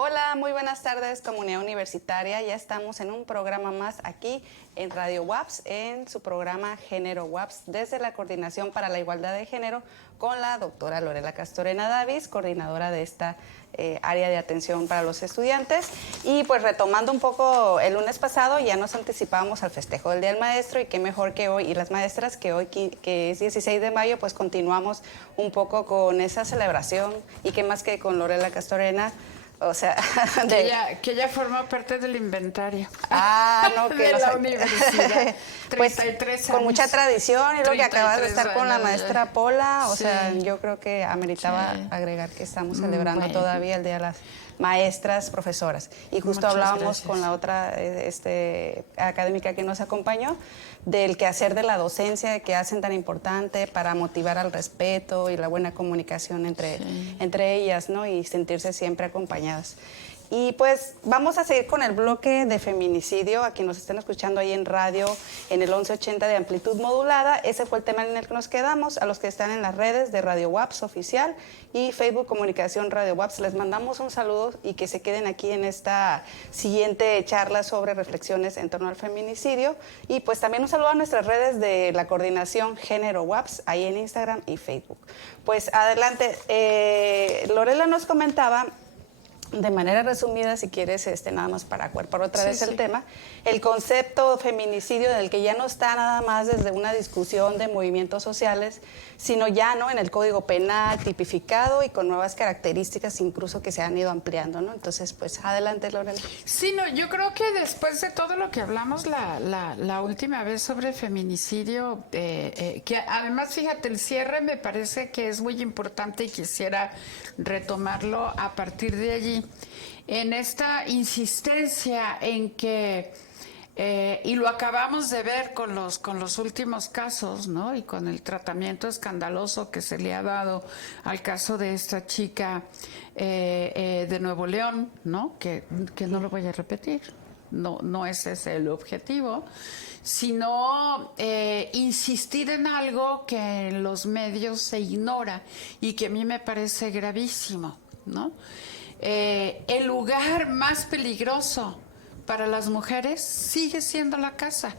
Hola, muy buenas tardes, comunidad universitaria. Ya estamos en un programa más aquí en Radio WAPS, en su programa Género WAPS, desde la Coordinación para la Igualdad de Género, con la doctora Lorela Castorena Davis, coordinadora de esta área de atención para los estudiantes. Y pues retomando un poco, el lunes pasado ya nos anticipábamos al festejo del Día del Maestro, y qué mejor que hoy, y las maestras, que hoy, que es 16 de mayo, pues continuamos un poco con esa celebración, y qué más que con Lorela Castorena. O sea, que ella forma parte del inventario. No, que de la universidad. 33 pues, años. Con mucha tradición, y lo que acabas de estar con la maestra ya. Pola, o Sí. sea, yo creo que ameritaba agregar que estamos celebrando todavía el Día de las Maestras Profesoras. Y justo Muchas hablábamos gracias. con la otra académica que nos acompañó, del quehacer de la docencia, que hacen tan importante para motivar al respeto y la buena comunicación entre ellas, ¿no? Y sentirse siempre acompañadas. Y pues vamos a seguir con el bloque de feminicidio. A quienes nos estén escuchando ahí en radio, en el 1180 de amplitud modulada, ese fue el tema en el que nos quedamos. A los que están en las redes de Radio WAPS Oficial y Facebook Comunicación Radio WAPS, les mandamos un saludo, y que se queden aquí en esta siguiente charla sobre reflexiones en torno al feminicidio. Y pues también un saludo a nuestras redes de la Coordinación Género WAPS, ahí en Instagram y Facebook. Pues adelante, Lorela nos comentaba, de manera resumida, si quieres, nada más para acuerpar otra vez el tema, el concepto feminicidio, del que ya no está nada más desde una discusión de movimientos sociales, sino ya, ¿no?, en el Código Penal, tipificado y con nuevas características incluso que se han ido ampliando, ¿no? Entonces, pues adelante, Lorena. Sí, no, yo creo que después de todo lo que hablamos la última vez sobre feminicidio, que además, fíjate, el cierre me parece que es muy importante, y quisiera retomarlo a partir de allí, en esta insistencia en que, y lo acabamos de ver con los últimos casos, ¿no? Y con el tratamiento escandaloso que se le ha dado al caso de esta chica de Nuevo León, ¿no? Que no lo voy a repetir, no ese es el objetivo, sino insistir en algo que en los medios se ignora y que a mí me parece gravísimo, ¿no? El lugar más peligroso para las mujeres sigue siendo la casa.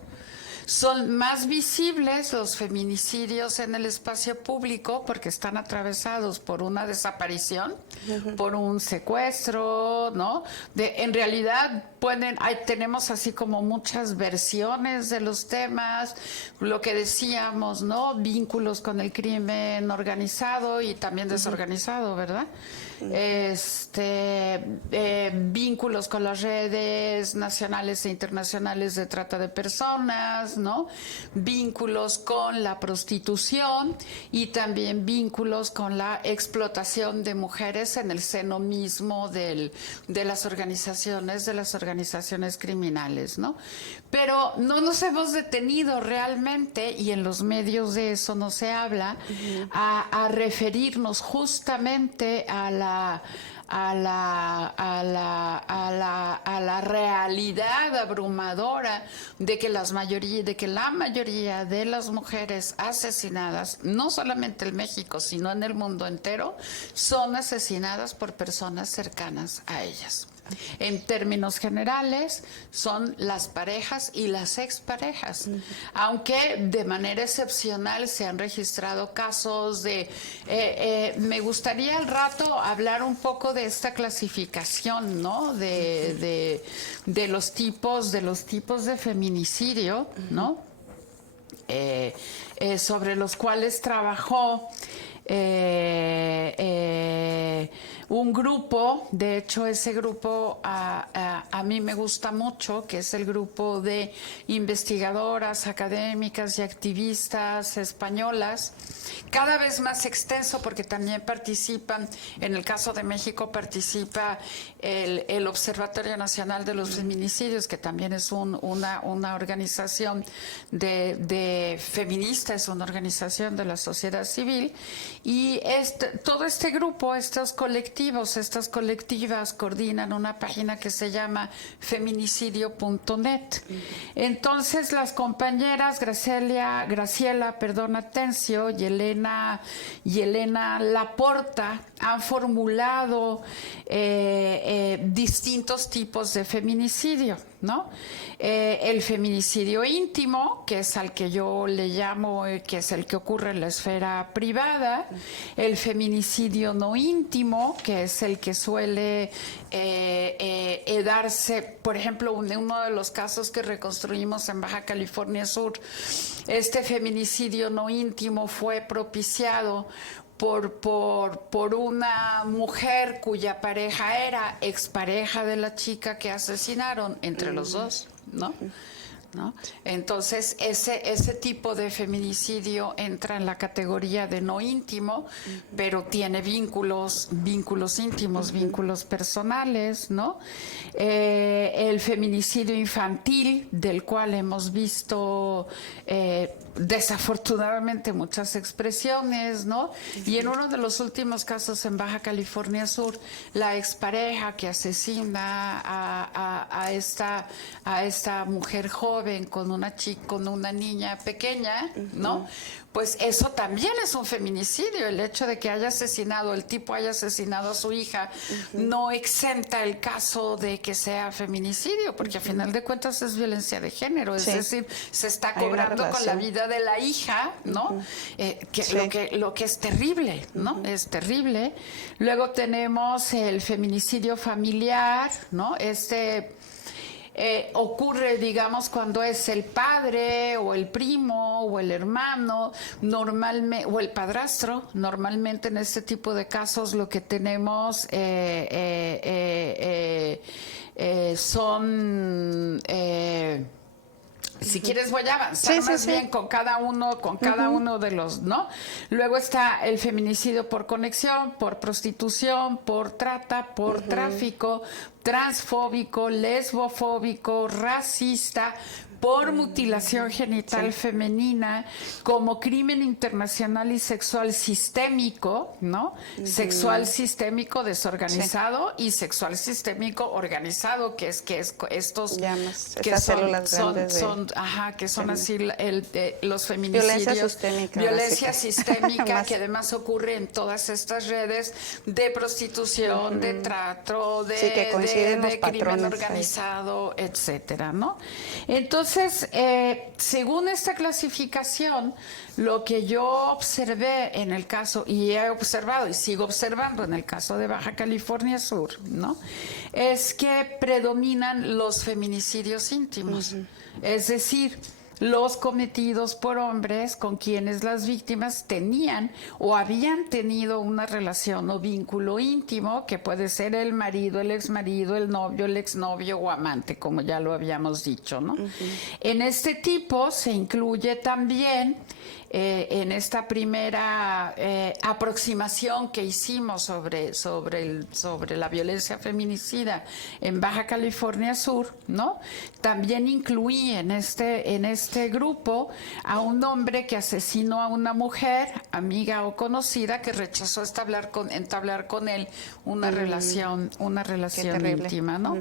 Son más visibles los feminicidios en el espacio público porque están atravesados por una desaparición, por un secuestro, ¿no? En realidad tenemos así como muchas versiones de los temas, lo que decíamos, ¿no? Vínculos con el crimen organizado y también desorganizado, ¿verdad? Vínculos con las redes nacionales e internacionales de trata de personas, ¿no? Vínculos con la prostitución y también vínculos con la explotación de mujeres en el seno mismo de las organizaciones criminales, ¿no? Pero no nos hemos detenido realmente, y en los medios de eso no se habla, a referirnos justamente a la realidad abrumadora de que la mayoría de las mujeres asesinadas, no solamente en México, sino en el mundo entero, son asesinadas por personas cercanas a ellas. En términos generales, son las parejas y las exparejas, aunque de manera excepcional se han registrado casos de... me gustaría al rato hablar un poco de esta clasificación, ¿no? De los tipos de feminicidio, ¿no? Sobre los cuales trabajó un grupo. De hecho, ese grupo a mí me gusta mucho, que es el grupo de investigadoras, académicas y activistas españolas, cada vez más extenso, porque también participan, en el caso de México participa el Observatorio Nacional de los Feminicidios, que también es una organización de feminista, es una organización de la sociedad civil, y todo este grupo, estos colectivos colectivos, estas colectivas coordinan una página que se llama feminicidio.net. Entonces las compañeras Graciela, Atencio y Elena Laporta han formulado distintos tipos de feminicidio, ¿no? El feminicidio íntimo, que es al que yo le llamo, que es el que ocurre en la esfera privada, el feminicidio no íntimo, que es el que suele darse, por ejemplo, uno de los casos que reconstruimos en Baja California Sur, este feminicidio no íntimo fue propiciado por una mujer cuya pareja era expareja de la chica que asesinaron entre los dos, ¿no? ¿No? Entonces ese tipo de feminicidio entra en la categoría de no íntimo, pero tiene vínculos íntimos, vínculos personales, ¿no? El feminicidio infantil, del cual hemos visto desafortunadamente muchas expresiones, ¿no? Y en uno de los últimos casos en Baja California Sur, la expareja que asesina a esta mujer joven con una niña pequeña, ¿no? Pues eso también es un feminicidio. El hecho de que el tipo haya asesinado a su hija, no exenta el caso de que sea feminicidio, porque a final de cuentas es violencia de género, es decir, se está cobrando con la vida de la hija, ¿no? Lo que es terrible, ¿no? Es terrible. Luego tenemos el feminicidio familiar, ¿no? Ocurre, digamos, cuando es el padre o el primo o el hermano, normalmente, o el padrastro. Normalmente en este tipo de casos lo que tenemos son... si quieres voy a avanzar bien con cada uno de los, ¿no? Luego está el feminicidio por conexión, por prostitución, por trata, por tráfico, transfóbico, lesbofóbico, racista, por mutilación genital femenina, como crimen internacional y sexual sistémico, ¿no? Sexual sistémico desorganizado y sexual sistémico organizado, que es estos llamas, que estas células grandes que son así los feminicidios, violencia sistémica que además ocurre en todas estas redes de prostitución, de trato, de crimen organizado, etcétera, ¿no? Entonces, según esta clasificación, lo que yo observé en el caso, y he observado y sigo observando en el caso de Baja California Sur, ¿no? Es que predominan los feminicidios íntimos. Es decir, los cometidos por hombres con quienes las víctimas tenían o habían tenido una relación o vínculo íntimo, que puede ser el marido, el exmarido, el novio, el exnovio o amante, como ya lo habíamos dicho, ¿no? En este tipo se incluye también en esta primera aproximación que hicimos sobre la violencia feminicida en Baja California Sur, ¿no? También incluí en este grupo a un hombre que asesinó a una mujer, amiga o conocida, que rechazó entablar con él una relación íntima, ¿no?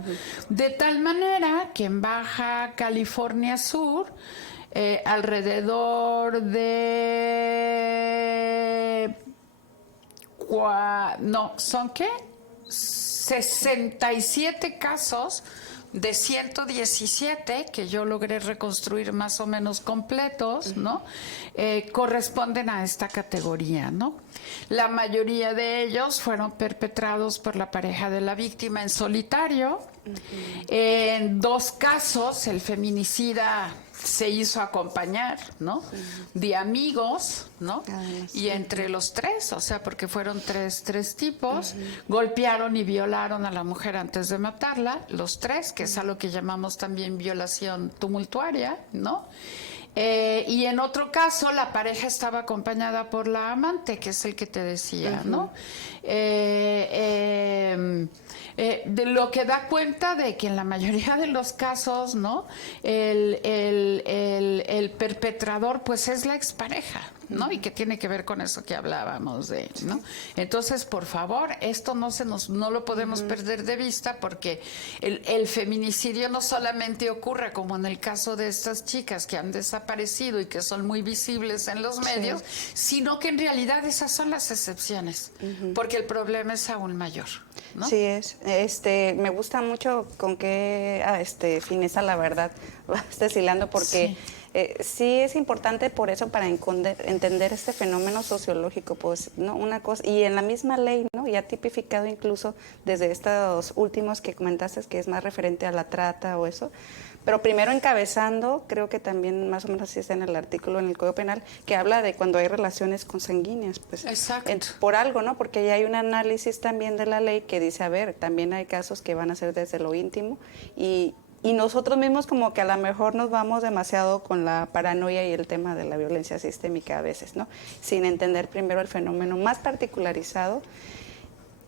De tal manera que en Baja California Sur alrededor de... ¿son qué? 67 casos de 117 que yo logré reconstruir más o menos completos, ¿no? Corresponden a esta categoría, ¿no? La mayoría de ellos fueron perpetrados por la pareja de la víctima en solitario. En 2 casos el feminicida se hizo acompañar, ¿no? De amigos, ¿no? Y entre los 3, o sea, porque fueron tres tipos, golpearon y violaron a la mujer antes de matarla, los 3, que es algo que llamamos también violación tumultuaria, ¿no? Y en otro caso la pareja estaba acompañada por la amante, que es el que te decía, ¿no? De lo que da cuenta de que en la mayoría de los casos, ¿no? El perpetrador pues es la expareja, ¿no? Y que tiene que ver con eso que hablábamos de, ¿no? Entonces, por favor, esto no lo podemos perder de vista, porque el feminicidio no solamente ocurre como en el caso de estas chicas que han desaparecido y que son muy visibles en los medios, sino que en realidad esas son las excepciones, porque el problema es aún mayor, ¿no? Sí es. Me gusta mucho con qué fineza la verdad vas deshilando, porque sí es importante por eso, para entender este fenómeno sociológico, pues, ¿no? Una cosa, y en la misma ley, ¿no? Ya tipificado incluso desde estos últimos que comentaste, que es más referente a la trata o eso. Pero primero encabezando, creo que también más o menos así está en el artículo en el Código Penal, que habla de cuando hay relaciones consanguíneas, pues. Exacto. Por algo, ¿no? Porque ya hay un análisis también de la ley que dice, a ver, también hay casos que van a ser desde lo íntimo, y nosotros mismos como que a lo mejor nos vamos demasiado con la paranoia y el tema de la violencia sistémica a veces, ¿no? Sin entender primero el fenómeno más particularizado.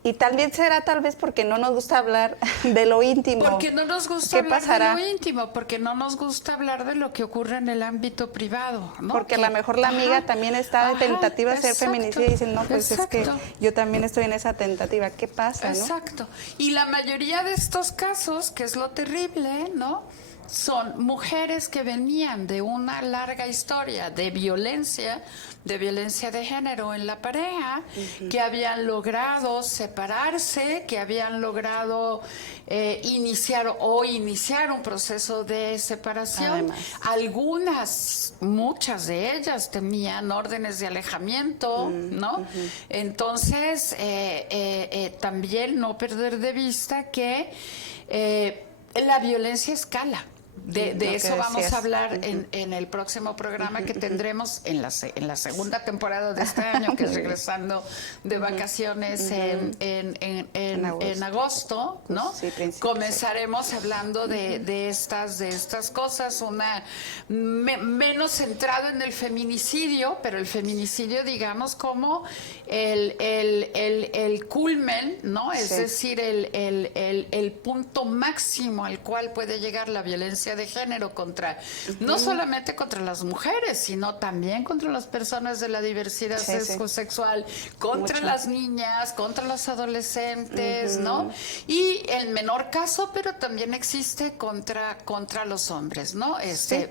Y también será tal vez porque no nos gusta hablar de lo íntimo. Porque no nos gusta hablar pasará? de lo íntimo, porque no nos gusta hablar de lo que ocurre en el ámbito privado, ¿no? Porque a lo mejor la amiga también está de tentativa de ser feminicida y dicen, no, pues es que yo también estoy en esa tentativa. ¿Qué pasa, no? Exacto. Y la mayoría de estos casos, que es lo terrible, ¿no?, son mujeres que venían de una larga historia de violencia de género en la pareja, que habían logrado separarse, que habían logrado iniciar un proceso de separación. Además. Muchas de ellas tenían órdenes de alejamiento, ¿no? Entonces, también no perder de vista que la violencia escala. De eso vamos a hablar en el próximo programa que tendremos en la segunda temporada de este año, que es regresando de vacaciones en agosto, ¿no? Sí, comenzaremos hablando de estas cosas, menos centrado en el feminicidio, pero el feminicidio, digamos, como el culmen, ¿no? Es decir, el punto máximo al cual puede llegar la violencia de género no solamente contra las mujeres, sino también contra las personas de la diversidad sexual, contra las niñas, contra los adolescentes, ¿no? Y en menor caso, pero también existe contra los hombres, ¿no?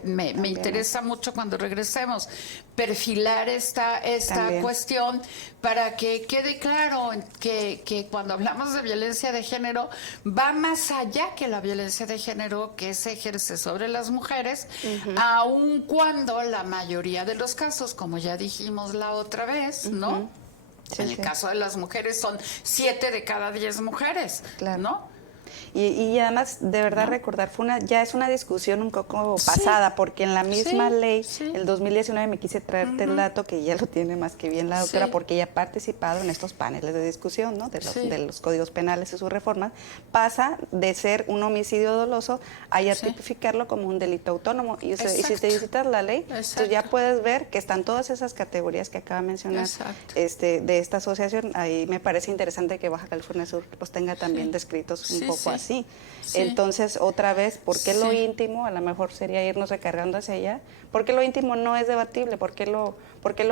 Me interesa mucho, cuando regresemos, perfilar esta cuestión, para que quede claro que cuando hablamos de violencia de género va más allá que la violencia de género que se ejerce sobre las mujeres, aun cuando la mayoría de los casos, como ya dijimos la otra vez, ¿no? En el caso de las mujeres son 7 de cada 10 mujeres, ¿no? Y además, de verdad, recordar, ya es una discusión un poco pasada, porque en la misma ley, el 2019, me quise traerte el dato, que ya lo tiene más que bien la doctora, porque ella ha participado en estos paneles de discusión, ¿no?, de los códigos penales y sus reformas, pasa de ser un homicidio doloso a ya tipificarlo como un delito autónomo. Y si te visitas la ley, entonces ya puedes ver que están todas esas categorías que acaba de mencionar de esta asociación. Ahí me parece interesante que Baja California Sur los tenga también descritos un poco así. Entonces, otra vez, ¿por qué lo íntimo? A lo mejor sería irnos recargando hacia allá. ¿Por qué lo íntimo no es debatible? ¿Por qué lo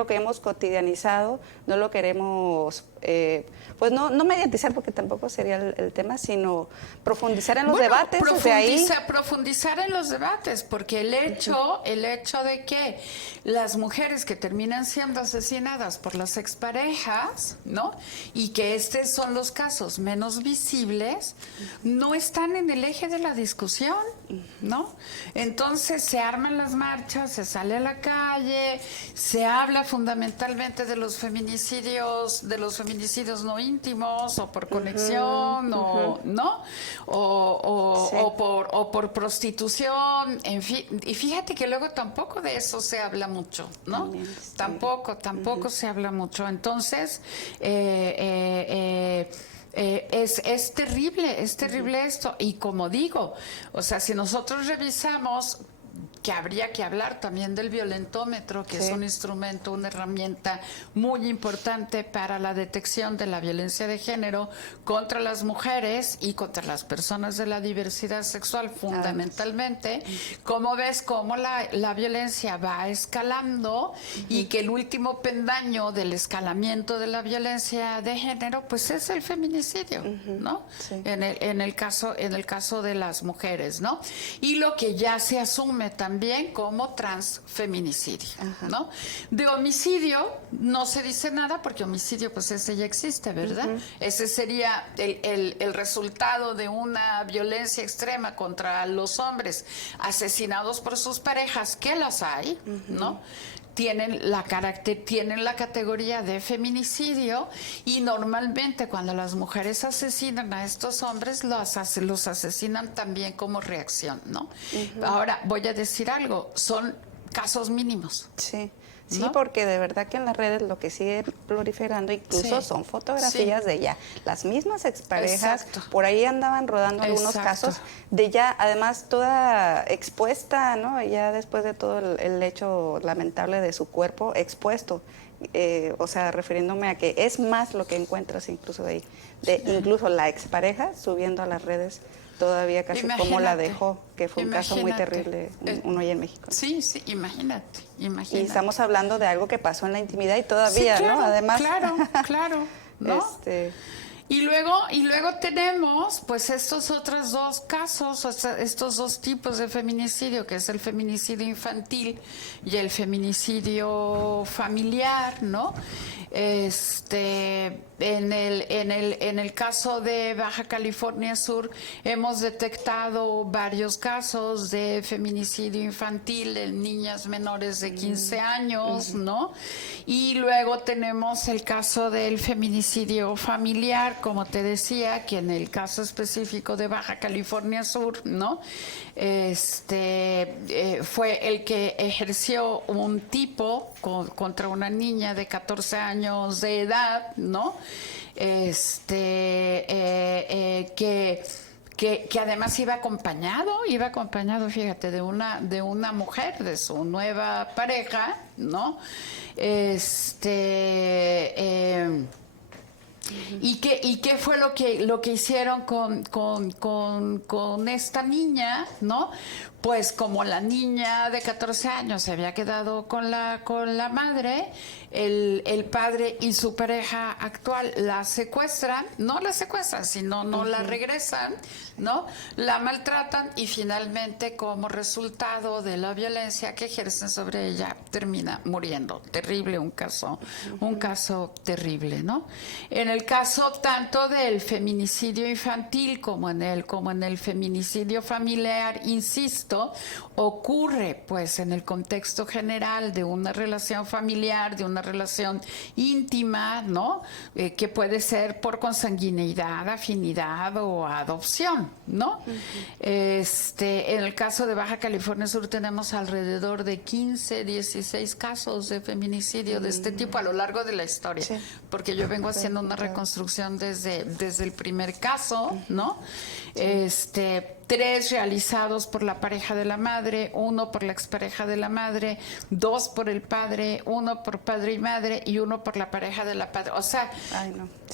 que hemos cotidianizado no lo queremos, pues no mediatizar, porque tampoco sería el tema, sino profundizar en los debates? Profundizar en los debates, porque el hecho de que las mujeres que terminan siendo asesinadas por las exparejas, ¿no?, y que estos son los casos menos visibles, no están en el eje de la discusión, ¿no? Entonces se arman las marchas, se sale a la calle, se habla fundamentalmente de los feminicidios no íntimos, o por conexión, o ¿no? O por prostitución, en fin. Y fíjate que luego tampoco de eso se habla mucho, ¿no? Tampoco se habla mucho. Entonces, es terrible esto. Y como digo, o sea, si nosotros revisamos que habría que hablar también del violentómetro, que es un instrumento, una herramienta muy importante para la detección de la violencia de género contra las mujeres y contra las personas de la diversidad sexual fundamentalmente. ¿Cómo ves cómo la violencia va escalando y que el último pendaño del escalamiento de la violencia de género pues es el feminicidio, ¿no? Sí. En el caso de las mujeres, ¿no? Y lo que ya se asume también como transfeminicidio, ¿no? De homicidio no se dice nada porque homicidio pues ese ya existe, ¿verdad? Ese sería el resultado de una violencia extrema contra los hombres asesinados por sus parejas, que las hay, ¿no? Tienen la categoría de feminicidio y normalmente cuando las mujeres asesinan a estos hombres los asesinan también como reacción, ¿no? Ahora voy a decir algo, son casos mínimos. Sí. Sí, ¿no? porque de verdad que en las redes lo que sigue proliferando incluso son fotografías de ya las mismas exparejas. Exacto. Por ahí andaban rodando algunos casos de ya, además toda expuesta, ¿no? Ya después de todo el hecho lamentable de su cuerpo expuesto. O sea, refiriéndome a que es más lo que encuentras incluso de ahí. Incluso la expareja subiendo a las redes todavía casi como la dejó, que fue un caso muy terrible, uno allá en México. Sí, sí, imagínate. Y estamos hablando de algo que pasó en la intimidad y todavía, sí, claro, ¿no? Además. Claro, ¿no? Y luego tenemos pues estos otros dos casos, o sea, estos dos tipos de feminicidio, que es el feminicidio infantil y el feminicidio familiar, ¿no? En el caso de Baja California Sur hemos detectado varios casos de feminicidio infantil en niñas menores de 15 años, ¿no? Y luego tenemos el caso del feminicidio familiar, como te decía, que en el caso específico de Baja California Sur, ¿no? Fue el que ejerció un tipo contra una niña de 14 años de edad, ¿no? Que además iba acompañado, fíjate, de una mujer, de su nueva pareja, ¿no? ¿Y qué fue lo que hicieron con esta niña, ¿no? Pues como la niña de 14 años se había quedado con la madre, el padre y su pareja actual la secuestran, no la secuestran, sino no la regresan, ¿no? La maltratan y finalmente como resultado de la violencia que ejercen sobre ella termina muriendo. Terrible, un caso terrible, ¿no? En el caso tanto del feminicidio infantil como en el feminicidio familiar, insisto, ocurre pues en el contexto general de una relación familiar, de una relación íntima, ¿no? Que puede ser por consanguineidad, afinidad o adopción, ¿no? En el caso de Baja California Sur tenemos alrededor de 15, 16 casos de feminicidio de este tipo a lo largo de la historia, porque yo vengo haciendo una reconstrucción desde el primer caso, ¿no? 3 realizados por la pareja de la madre, 1 por la expareja de la madre, 2 por el padre, 1 por padre y madre y 1 por la pareja de la padre. O sea,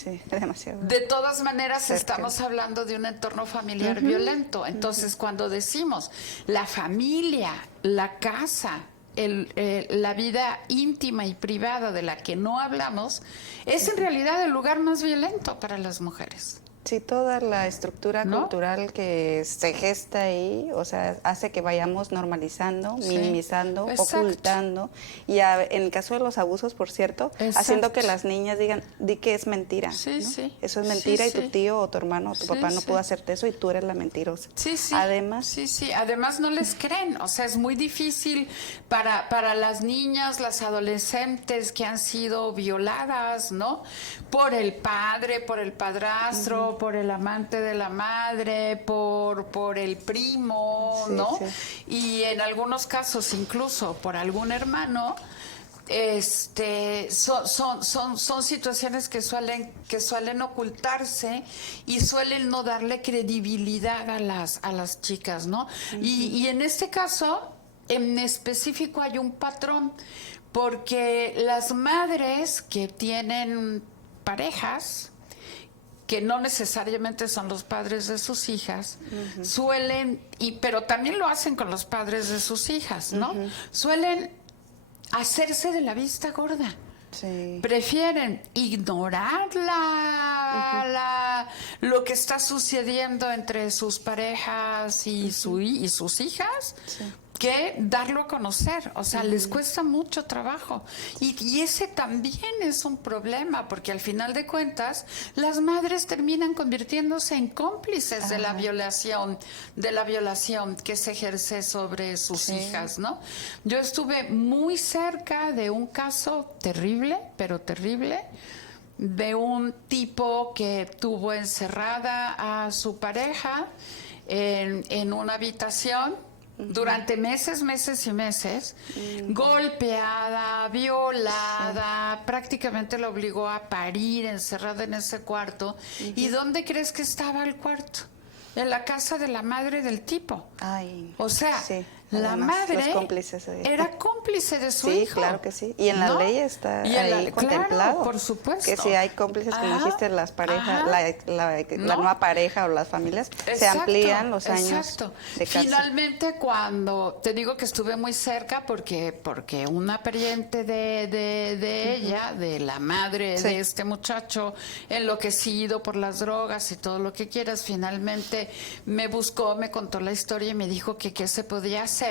es demasiado. De todas maneras estamos hablando de un entorno familiar violento. Entonces, cuando decimos la familia, la casa, la vida íntima y privada de la que no hablamos, es en realidad el lugar más violento para las mujeres. Sí, toda la estructura cultural que se gesta ahí, o sea, hace que vayamos normalizando, minimizando, ocultando. Y en el caso de los abusos, por cierto, haciendo que las niñas digan, di que es mentira. Eso es mentira y tu tío o tu hermano o tu papá no pudo hacerte eso y tú eres la mentirosa. Además. Además no les creen. O sea, es muy difícil para las niñas, las adolescentes que han sido violadas, ¿no? Por el padre, por el padrastro, por el amante de la madre, por el primo, ¿no? Y en algunos casos incluso por algún hermano. Son situaciones que suelen ocultarse y suelen no darle credibilidad a las chicas, ¿no? Y en este caso en específico hay un patrón, porque las madres que tienen parejas, que no necesariamente son los padres de sus hijas, suelen, pero también lo hacen con los padres de sus hijas, ¿no? Suelen hacerse de la vista gorda. Sí. Prefieren ignorar lo que está sucediendo entre sus parejas y sus hijas, que darlo a conocer. O sea, les cuesta mucho trabajo. Y ese también es un problema, porque al final de cuentas, las madres terminan convirtiéndose en cómplices de la violación que se ejerce sobre sus hijas, ¿no? Yo estuve muy cerca de un caso terrible, pero terrible, de un tipo que tuvo encerrada a su pareja en una habitación durante meses y meses, golpeada, violada, prácticamente la obligó a parir encerrada en ese cuarto. ¿Y dónde crees que estaba el cuarto? En la casa de la madre del tipo. Ay, o sea, sí. la Además, madre los cómplices era cómplice de su sí, hijo. claro que sí. Y en la ley está ahí contemplado. Claro, por supuesto. Que si hay cómplices, como dijiste, las parejas, la nueva pareja o las familias, se amplían los años de cárcel. Finalmente, cuando te digo que estuve muy cerca, porque una pariente de ella, de la madre de este muchacho, enloquecido por las drogas y todo lo que quieras, finalmente me buscó, me contó la historia y me dijo que qué se podía hacer.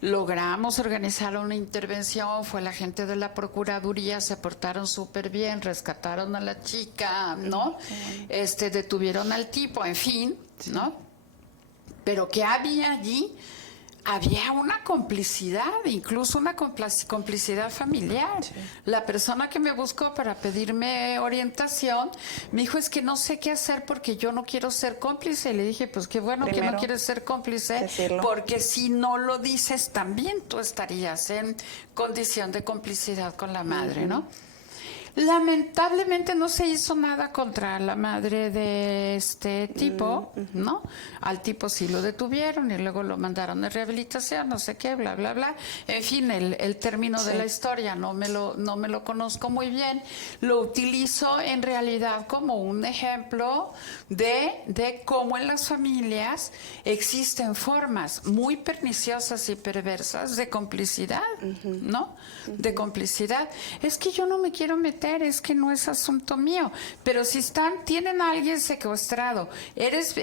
Logramos organizar una intervención, fue la gente de la Procuraduría, se portaron súper bien, rescataron a la chica, ¿no? Detuvieron al tipo, en fin, ¿no? Pero ¿qué había allí? Había una complicidad, incluso una complicidad familiar. Sí. La persona que me buscó para pedirme orientación me dijo, es que no sé qué hacer porque yo no quiero ser cómplice. Y le dije, pues qué bueno que no quieres ser cómplice, porque si no lo dices también tú estarías en condición de complicidad con la madre, ¿no? Lamentablemente no se hizo nada contra la madre de este tipo, ¿no? Al tipo sí lo detuvieron y luego lo mandaron a rehabilitación, no sé qué, bla, bla, bla. En fin, el término de la historia no me lo conozco muy bien. Lo utilizo en realidad como un ejemplo de cómo en las familias existen formas muy perniciosas y perversas de complicidad, ¿no? De complicidad. Es que yo no me quiero meter, es que no es asunto mío, pero si tienen a alguien secuestrado, eres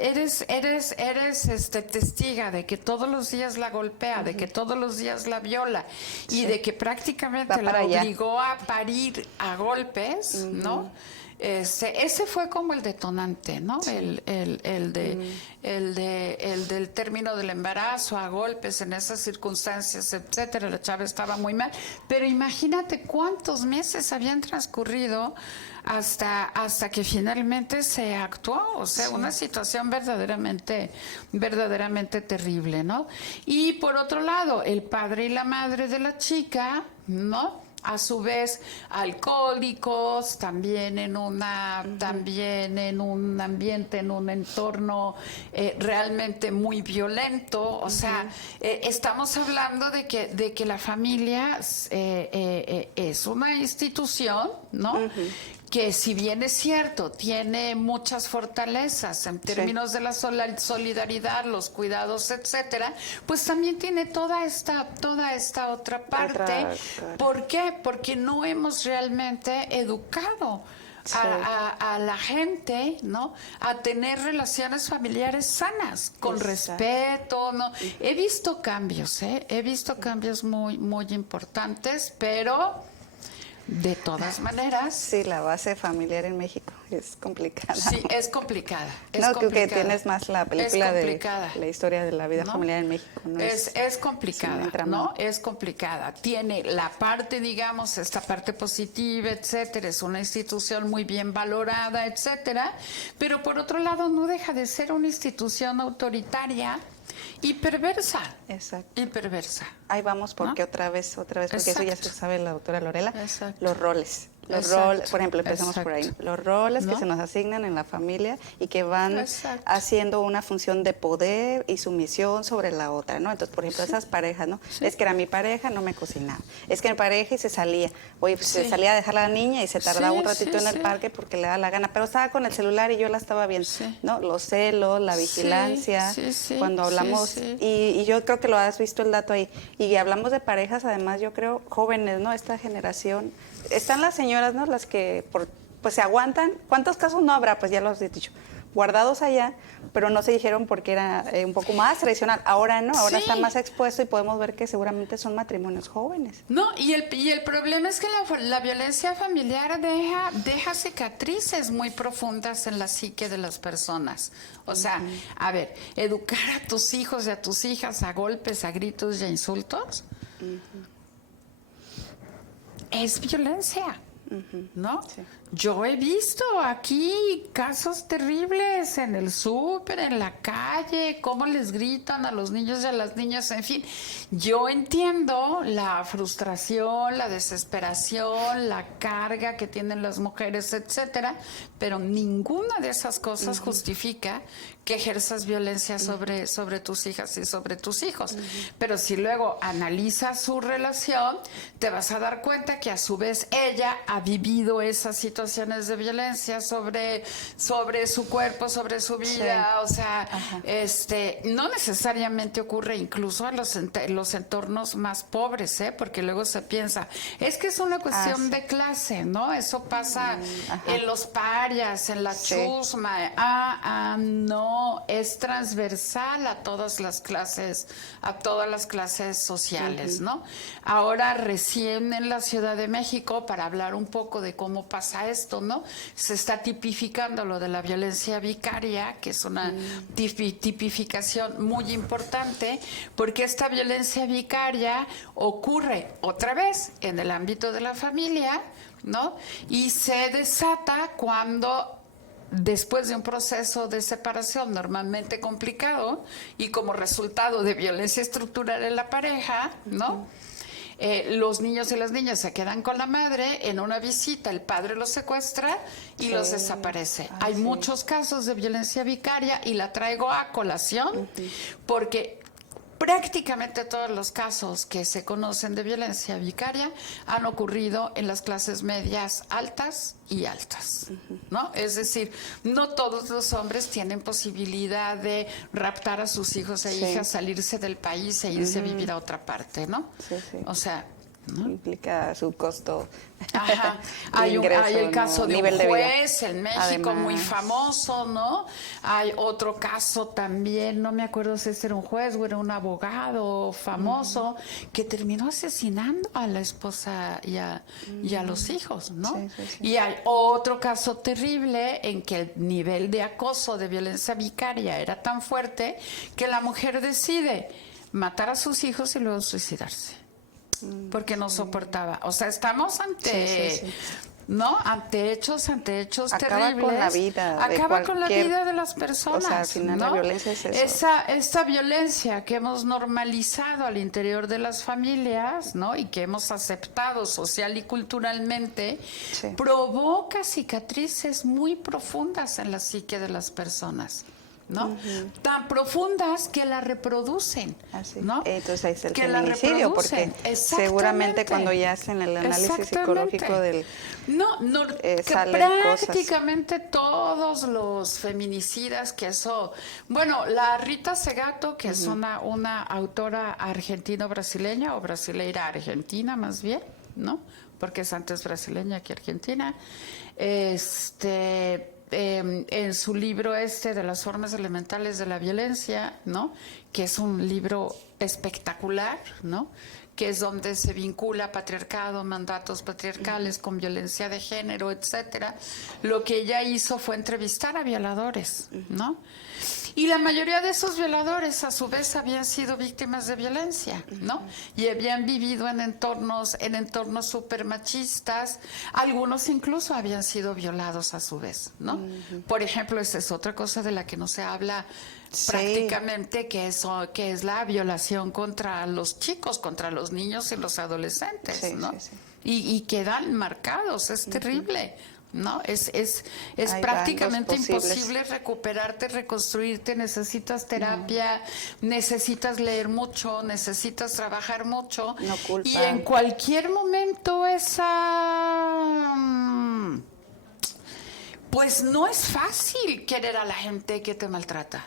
testiga de que todos los días la golpea, de que todos los días la viola y de que prácticamente la obligó a parir a golpes, ¿no? Ese fue como el detonante, ¿no? Sí. El del término del embarazo a golpes en esas circunstancias, etcétera. La chava estaba muy mal, pero imagínate cuántos meses habían transcurrido hasta que finalmente se actuó, o sea, una situación verdaderamente terrible, ¿no? Y por otro lado, el padre y la madre de la chica, ¿no? A su vez, alcohólicos, también en un ambiente, en un entorno realmente muy violento. O sea, estamos hablando de que la familia es una institución, ¿no? Que si bien es cierto, tiene muchas fortalezas en términos de la solidaridad, los cuidados, etcétera, pues también tiene toda esta otra parte. ¿Por qué? Porque no hemos realmente educado a la gente, ¿no? A tener relaciones familiares sanas, con respeto, ¿no? He visto cambios, he visto cambios muy, muy importantes, pero de todas maneras. Sí, la base familiar en México es complicada. Sí, es complicada. Tú que tienes más la película de la historia de la vida familiar en México. ¿No? Es complicada, ¿no? Es complicada. Tiene la parte, digamos, esta parte positiva, etcétera. Es una institución muy bien valorada, etcétera. Pero por otro lado, no deja de ser una institución autoritaria y perversa. Exacto. Y perversa. Ahí vamos porque otra vez, porque eso ya se sabe la doctora Lorela, los roles. Los Exacto, roles, por ejemplo, empezamos por ahí. exacto. Los roles ¿No? que se nos asignan en la familia y que van Exacto. haciendo una función de poder y sumisión sobre la otra, ¿no? Entonces, por ejemplo, esas parejas, ¿no? Es que era mi pareja, no me cocinaba. Es que mi pareja y se salía. Oye, pues, se Sí. salía a dejar a la niña y se tardaba Sí, un ratito sí, en el sí. parque porque le da la gana. Pero estaba con el celular y yo la estaba viendo, Sí. ¿no? Los celos, la Sí, vigilancia. sí, sí, cuando sí, hablamos, sí. Y yo creo que lo has visto el dato ahí. Y hablamos de parejas, además, yo creo, jóvenes, ¿no? Esta generación. Están las señoras, ¿no? Las que pues se aguantan. ¿Cuántos casos no habrá? Pues ya lo has dicho. Guardados allá, pero no se dijeron porque era un poco más tradicional. Ahora no, ahora Sí. está más expuesto y podemos ver que seguramente son matrimonios jóvenes. No, y el problema es que la violencia familiar deja cicatrices muy profundas en la psique de las personas. O sea, a ver, educar a tus hijos y a tus hijas a golpes, a gritos y a insultos es violencia. ¿No? Sí. Yo he visto aquí casos terribles en el súper, en la calle, cómo les gritan a los niños y a las niñas, en fin. Yo entiendo la frustración, la desesperación, la carga que tienen las mujeres, etcétera, pero ninguna de esas cosas justifica que ejerzas violencia sobre tus hijas y sobre tus hijos. Pero si luego analizas su relación, te vas a dar cuenta que a su vez ella ha vivido esas situaciones de violencia sobre su cuerpo, sobre su vida. Sí. O sea, no necesariamente ocurre incluso en los entornos más pobres, porque luego se piensa, es que es una cuestión sí. de clase, ¿no? Eso pasa en los parias, en la Sí. chusma. No, es transversal a todas las clases sociales, ¿no? Ahora recién en la Ciudad de México, para hablar un poco de cómo pasa esto, ¿no? Se está tipificando lo de la violencia vicaria, que es una tipificación muy importante, porque esta violencia vicaria ocurre otra vez en el ámbito de la familia, ¿no? Y se desata cuando después de un proceso de separación normalmente complicado y como resultado de violencia estructural en la pareja, ¿no? Los niños y las niñas se quedan con la madre, en una visita el padre los secuestra y Sí. los desaparece. Hay Sí. muchos casos de violencia vicaria y la traigo a colación porque prácticamente todos los casos que se conocen de violencia vicaria han ocurrido en las clases medias altas y altas, ¿no? Es decir, no todos los hombres tienen posibilidad de raptar a sus hijos e Sí. hijas, salirse del país e irse a vivir a otra parte, ¿no? Sí, sí. O sea, ¿no? Implica su costo. Ajá. de Hay ingreso, el caso ¿no? de Nivel un de vida. juez en México muy Además. famoso, ¿no? Hay otro caso también, no me acuerdo si era un juez o era un abogado famoso que terminó asesinando a la esposa y a los hijos, ¿no? Sí, sí, sí. Y hay otro caso terrible en que el nivel de acoso, de violencia vicaria era tan fuerte que la mujer decide matar a sus hijos y luego suicidarse. Porque no soportaba. O sea, estamos ante, Sí, sí, sí. ¿no? Ante hechos Acaba terribles. con la vida de Acaba con la cualquier- vida de las personas. o sea, al final la ¿no? violencia es eso. Esta violencia que hemos normalizado al interior de las familias, ¿no? Y que hemos aceptado social y culturalmente, Sí. provoca cicatrices muy profundas en la psique de las personas. ¿No? Tan profundas que la reproducen, Así. ¿no? Entonces ahí está el Que la feminicidio, porque reproducen. seguramente Exactamente. cuando ya hacen el análisis Exactamente. psicológico del... que salen cosas. prácticamente todos los feminicidas, que eso... Bueno, la Rita Segato, que es una autora argentino-brasileña, o brasileira argentina más bien, ¿no? Porque es antes brasileña que argentina. En su libro de las formas elementales de la violencia, ¿no? Que es un libro espectacular, ¿no? Que es donde se vincula patriarcado, mandatos patriarcales con violencia de género, etcétera. Lo que ella hizo fue entrevistar a violadores, ¿no? Y la mayoría de esos violadores, a su vez, habían sido víctimas de violencia, ¿no? Y habían vivido en entornos súper machistas. Algunos incluso habían sido violados a su vez, ¿no? Por ejemplo, esa es otra cosa de la que no se habla prácticamente, que es la violación contra los chicos, contra los niños y los adolescentes, Sí, ¿no? sí, sí. y quedan marcados, es terrible. ¿No? Es Hay prácticamente bandos posibles. imposible recuperarte, reconstruirte, necesitas terapia, necesitas leer mucho, necesitas trabajar mucho. No culpa. Y en cualquier momento pues no es fácil querer a la gente que te maltrata,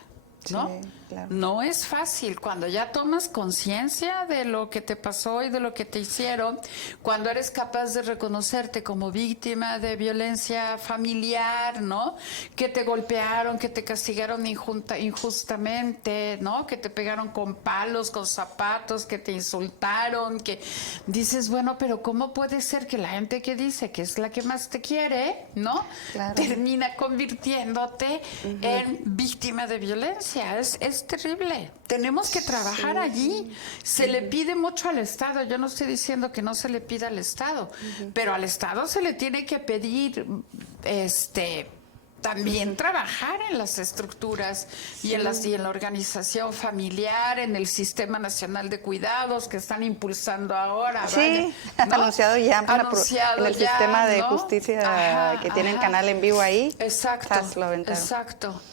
¿no? Sí, claro. No es fácil. Cuando ya tomas conciencia de lo que te pasó y de lo que te hicieron, cuando eres capaz de reconocerte como víctima de violencia familiar, ¿no? Que te golpearon, que te castigaron injustamente, ¿no? Que te pegaron con palos, con zapatos, que te insultaron, que dices, bueno, pero ¿cómo puede ser que la gente que dice que es la que más te quiere, ¿no? Claro. Termina convirtiéndote en víctima de violencia? Es terrible. Tenemos que trabajar allí. Se le pide mucho al Estado. Yo no estoy diciendo que no se le pida al Estado, pero al Estado se le tiene que pedir también trabajar en las estructuras y en la organización familiar, en el Sistema Nacional de Cuidados que están impulsando ahora. Sí, vaya, ¿no? anunciado ya en el ya, sistema de ¿no? justicia que tienen canal en vivo ahí. Exacto, Lo aventaron.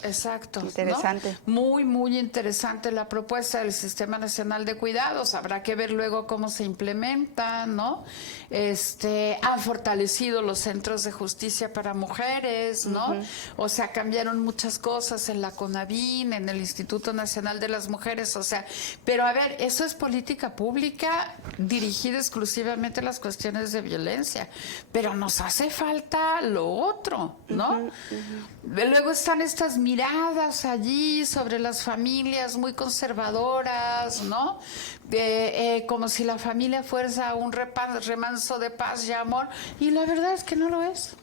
exacto. Interesante. ¿No? Muy, muy interesante la propuesta del Sistema Nacional de Cuidados. Habrá que ver luego cómo se implementa, ¿no? Han fortalecido los centros de justicia para mujeres, ¿no? O sea, cambiaron muchas cosas en la CONAVIN, en el Instituto Nacional de las Mujeres, o sea, pero a ver, eso es política pública dirigida exclusivamente a las cuestiones de violencia, pero nos hace falta lo otro, ¿no? Luego están estas miradas allí sobre las familias muy conservadoras, ¿no? Como si la familia fuera un remanso de paz y amor, y la verdad es que no lo es.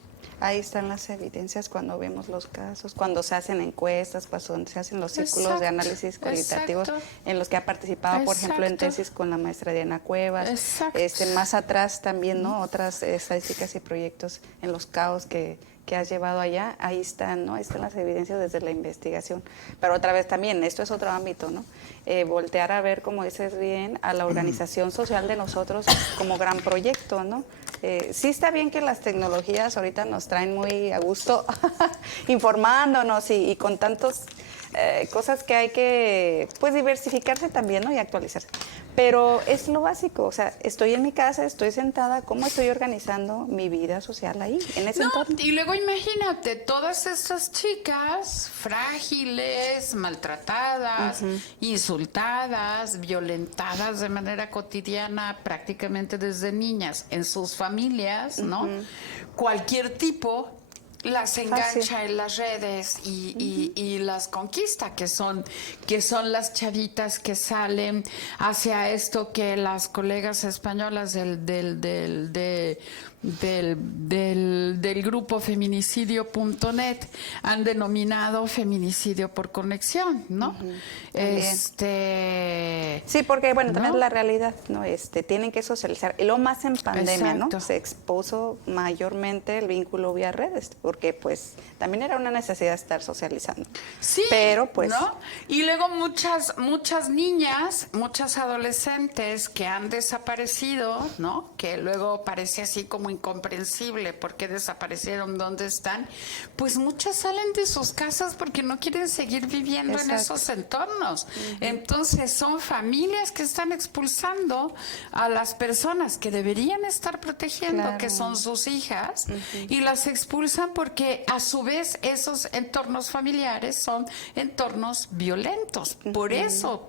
Ahí están las evidencias cuando vemos los casos, cuando se hacen encuestas, cuando se hacen los círculos de análisis cualitativos en los que ha participado, por ejemplo, en tesis con la maestra Diana Cuevas. Más atrás también, ¿no? Otras estadísticas y proyectos en los caos que has llevado allá, ahí están, ¿no? Ahí están las evidencias desde la investigación. Pero otra vez también, esto es otro ámbito, ¿no? Voltear a ver, como dices bien, a la organización social de nosotros como gran proyecto, ¿no? Sí está bien que las tecnologías ahorita nos traen muy a gusto informándonos y con tantas cosas que hay que, pues, diversificarse también, ¿no? Y actualizarse. Pero es lo básico, o sea, estoy en mi casa, estoy sentada, ¿cómo estoy organizando mi vida social ahí, en ese entorno? Y luego imagínate, todas estas chicas frágiles, maltratadas, insultadas, violentadas de manera cotidiana, prácticamente desde niñas, en sus familias, ¿no? Cualquier tipo las engancha en las redes y las conquista, que son las chavitas que salen hacia esto que las colegas españolas del grupo feminicidio.net han denominado feminicidio por conexión, ¿no? Sí, porque bueno, también es la realidad, ¿no? Tienen que socializar, y lo más en pandemia, ¿no? Se expuso mayormente el vínculo vía redes, porque pues también era una necesidad estar socializando. Sí, pero pues ¿no? Y luego muchas niñas, muchas adolescentes que han desaparecido, ¿no? Que luego parece así como incomprensible por qué desaparecieron, dónde están, pues muchas salen de sus casas porque no quieren seguir viviendo en esos entornos. Entonces son familias que están expulsando a las personas que deberían estar protegiendo, que son sus hijas, y las expulsan porque a su vez esos entornos familiares son entornos violentos. Por eso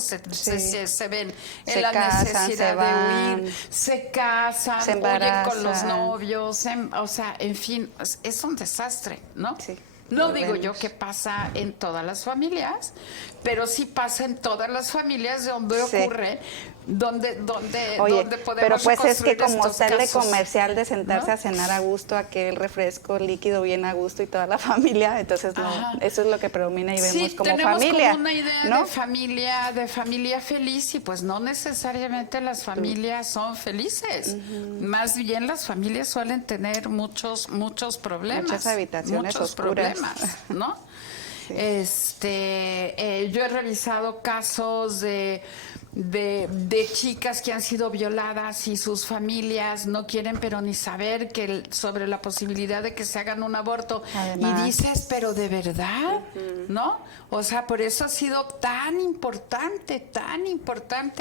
se ven en la necesidad de huir, se casan, se huyen con los novios, o sea, en fin, es un desastre, ¿no? Sí. No digo yo que pasa en todas las familias, pero sí pasa en todas las familias donde ocurre, donde podemos pero pues es que como está el casos, comercial de sentarse, ¿no?, a cenar a gusto, aquel refresco líquido bien a gusto y toda la familia, entonces eso es lo que predomina y vemos como familia. Como una idea, ¿no?, de familia feliz, y pues no necesariamente las familias son felices. Más bien las familias suelen tener muchos problemas. Muchas habitaciones oscuras. Problemas, ¿no? Yo he revisado casos de de chicas que han sido violadas y sus familias no quieren pero ni saber sobre la posibilidad de que se hagan un aborto. Además, y dices, pero de verdad, ¿no? O sea, por eso ha sido tan importante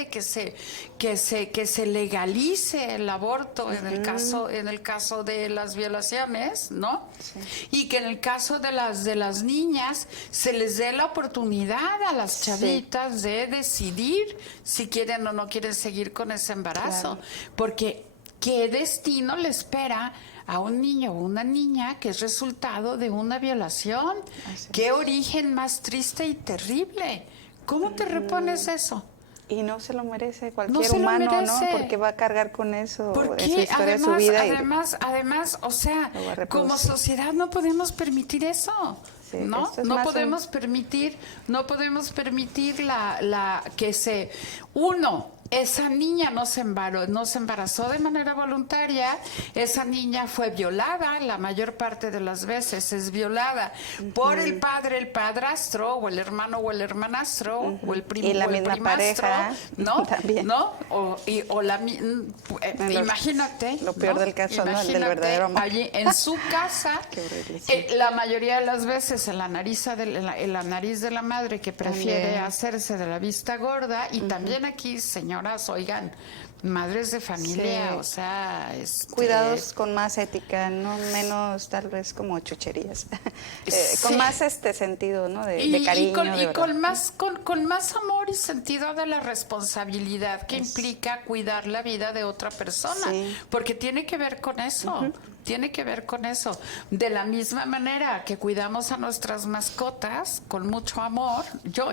que se legalice el aborto en el caso de las violaciones, ¿no? Sí. Y que en el caso de las niñas se les dé la oportunidad a las chavitas de decidir si quieren o no quieren seguir con ese embarazo. Claro. Porque ¿qué destino le espera a un niño o una niña que es resultado de una violación? ¿Qué origen más triste y terrible? ¿Cómo te repones eso? Y no se lo merece cualquier humano, ¿no? Porque va a cargar con eso en su historia de su vida. Además, o sea, como sociedad no podemos permitir eso. Sí, no podemos permitir esa niña no se embarazó de manera voluntaria, esa niña fue violada, la mayor parte de las veces es violada por el padre, el padrastro, o el hermano o el hermanastro, o el primo y la o el misma primastro, pareja, ¿no? También. ¿No? Imagínate. Lo peor del caso, ¿no? El del verdadero amor. Allí en su casa, Qué horrible, sí. La mayoría de las veces en la nariz de la madre que prefiere hacerse de la vista gorda, y también aquí, señoras, oigan, madres de familia, o sea, cuidados con más ética, no menos tal vez como chucherías, con más sentido, ¿no? De cariño, y con más amor y sentido de la responsabilidad que implica cuidar la vida de otra persona, porque tiene que ver con eso. Tiene que ver con eso. De la misma manera que cuidamos a nuestras mascotas con mucho amor. Yo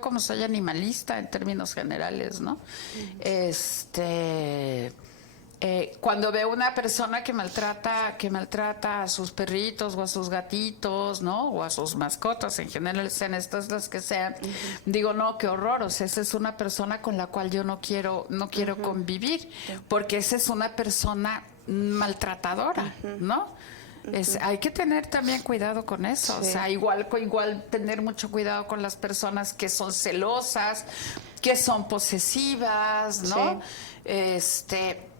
como soy animalista en términos generales, ¿no? Cuando veo una persona que maltrata a sus perritos o a sus gatitos, ¿no? O a sus mascotas, en general, sean estas las que sean, digo, no, qué horror. O sea, esa es una persona con la cual yo no quiero convivir, porque esa es una persona maltratadora, ¿no? Hay que tener también cuidado con eso, o sea, igual tener mucho cuidado con las personas que son celosas, que son posesivas, ¿no?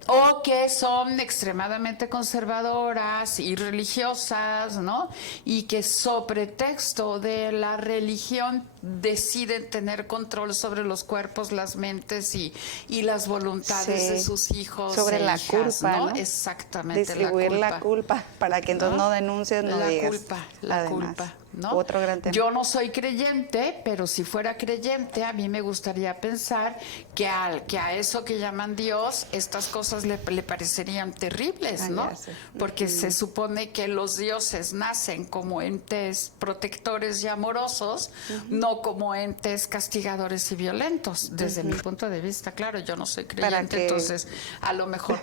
O que son extremadamente conservadoras y religiosas, ¿no? Y que sobre texto de la religión deciden tener control sobre los cuerpos, las mentes y las voluntades de sus hijos. Sobre la culpa, ¿no? Exactamente, distribuir la culpa para que entonces no denuncies, no digas. La culpa. ¿No? Otro gran tema. Yo no soy creyente, pero si fuera creyente, a mí me gustaría pensar que a eso que llaman Dios, estas cosas le parecerían terribles, ¿no? Porque se supone que los dioses nacen como entes protectores y amorosos, no como entes castigadores y violentos. Desde mi punto de vista, claro, yo no soy creyente, entonces a lo mejor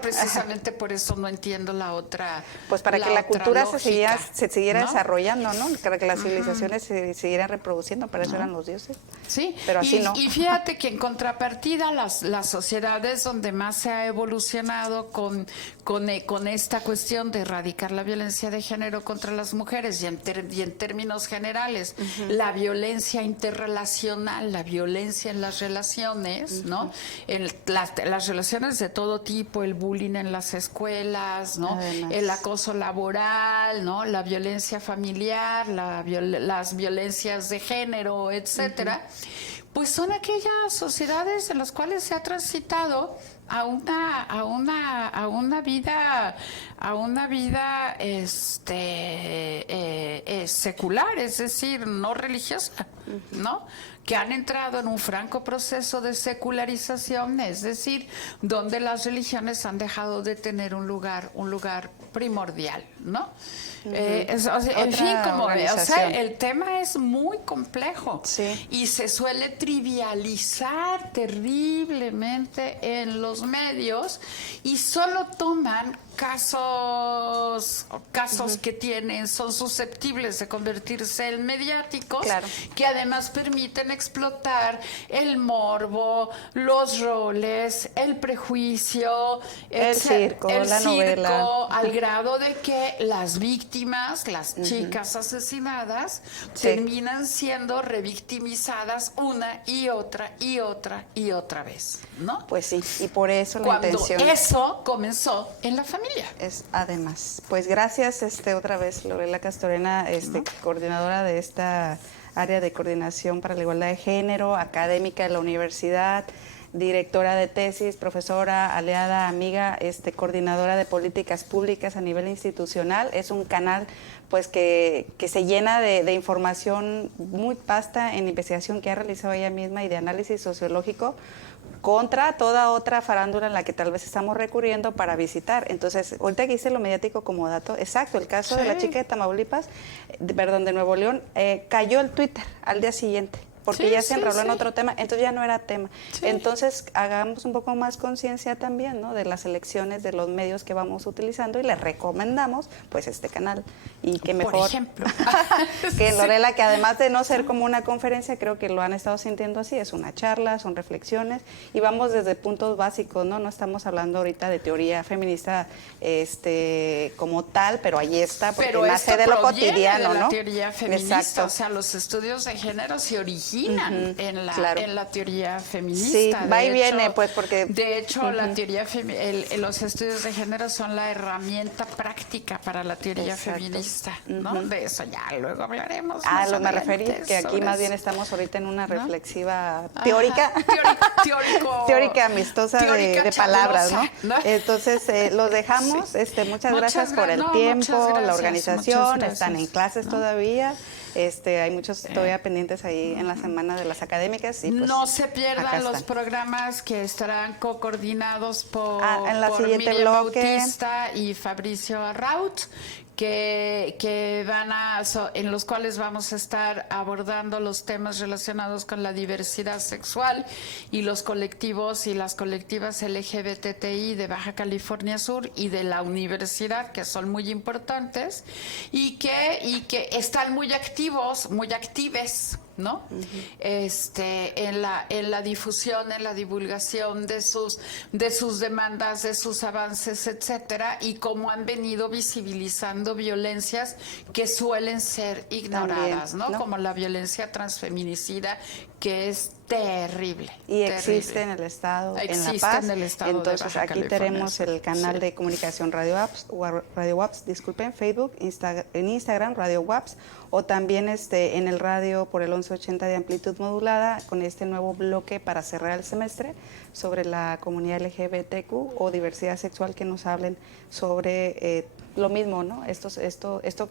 precisamente por eso no entiendo la otra. Pues para que la cultura se siguiera desarrollando, ¿no? Para que las civilizaciones se siguieran reproduciendo, para eso eran los dioses. Sí, pero así no. Y fíjate que en contrapartida las sociedades donde más se ha evolucionado con esta cuestión de erradicar la violencia de género contra las mujeres y en términos generales, la violencia interrelacional, la violencia en las relaciones, ¿no? En las relaciones de todo tipo, el bullying en las escuelas, ¿no? Además, el acoso laboral, ¿no? La violencia familiar, las violencias de género, etcétera, pues son aquellas sociedades en las cuales se ha transitado a una vida secular, es decir, no religiosa, ¿no? Que han entrado en un franco proceso de secularización, es decir, donde las religiones han dejado de tener un lugar primordial, ¿no? En fin, el tema es muy complejo y se suele trivializar terriblemente en los medios y solo toman casos que son susceptibles de convertirse en mediáticos, que además permiten explotar el morbo, los roles, el prejuicio, el circo, la novela, al grado de que las víctimas, las chicas asesinadas, terminan siendo revictimizadas una y otra y otra y otra vez, ¿no? Pues sí, y por eso la Cuando intención eso comenzó en la familia. es además. Pues gracias otra vez Lorela Castorena, coordinadora de esta área de coordinación para la igualdad de género, académica de la universidad, directora de tesis, profesora, aliada, amiga, coordinadora de políticas públicas a nivel institucional. Es un canal pues que se llena de información muy vasta en investigación que ha realizado ella misma y de análisis sociológico contra toda otra farándula en la que tal vez estamos recurriendo para visitar. Entonces, ahorita que hice lo mediático como dato, exacto, el caso de la chica de Tamaulipas, de Nuevo León, cayó el Twitter al día siguiente, porque ya se enroló en otro tema, entonces ya no era tema. Entonces, hagamos un poco más conciencia también, ¿no?, de las elecciones de los medios que vamos utilizando y les recomendamos, pues, este canal. Y que mejor, por ejemplo, que Lorela, que además de no ser como una conferencia, creo que lo han estado sintiendo así, es una charla, son reflexiones, y vamos desde puntos básicos, ¿no? No estamos hablando ahorita de teoría feminista como tal, pero ahí está, porque pero nace de lo cotidiano, de la ¿no? teoría feminista, Exacto. o sea, los estudios de género se originan en la teoría feminista. Sí, va y viene, hecho, pues, porque... De hecho, la teoría los estudios de género son la herramienta práctica para la teoría feminista, ¿no? De eso ya luego hablaremos. Me referí que aquí más bien estamos ahorita en una reflexiva teórica. Teórica amistosa de palabras, ¿no? Entonces, los dejamos. Muchas gracias por el tiempo, la organización. Están en clases todavía. Hay muchos todavía pendientes ahí en la semana de las académicas. Y pues, no se pierdan los programas que estarán coordinados por siguiente Miriam bloque. Bautista y Fabricio Arraut, en los cuales vamos a estar abordando los temas relacionados con la diversidad sexual y los colectivos y las colectivas LGBTI de Baja California Sur y de la universidad, que son muy importantes y que están muy activos, muy actives, ¿no? En la difusión, en la divulgación de sus demandas, de sus avances, etcétera, y cómo han venido visibilizando violencias que suelen ser ignoradas, también, ¿no? Como la violencia transfeminicida, que es terrible. Y existe en el Estado, en La Paz. Entonces, aquí tenemos el canal de comunicación Radio WAPS, disculpen, Facebook, en Instagram, Radio WAPS, o también en el radio por el 1180 de amplitud modulada, con este nuevo bloque para cerrar el semestre sobre la comunidad LGBTQ o diversidad sexual, que nos hablen sobre lo mismo, ¿no? Esto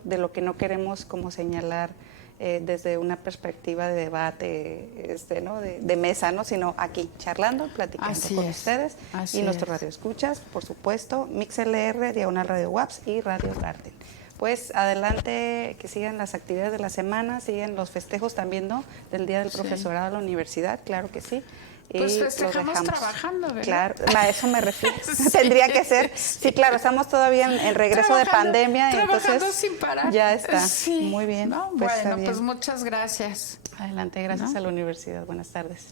de lo que no queremos como señalar desde una perspectiva de debate, ¿no? de mesa, ¿no? Sino aquí, charlando, platicando ustedes y nuestros radioescuchas, por supuesto, MixLR, Diagonal Radio WAPS y Radio Garden. Pues adelante, que sigan las actividades de la semana, siguen los festejos también, ¿no?, del Día del Profesorado de la Universidad, claro que sí. Pues festejamos trabajando, ¿verdad? Claro, a eso me refiero. Tendría que ser. Sí, claro, estamos todavía en regreso de pandemia. Entonces sin parar. Ya está. Muy bien. ¿No? Pues bueno, pues muchas gracias. Adelante, gracias a la universidad. Buenas tardes.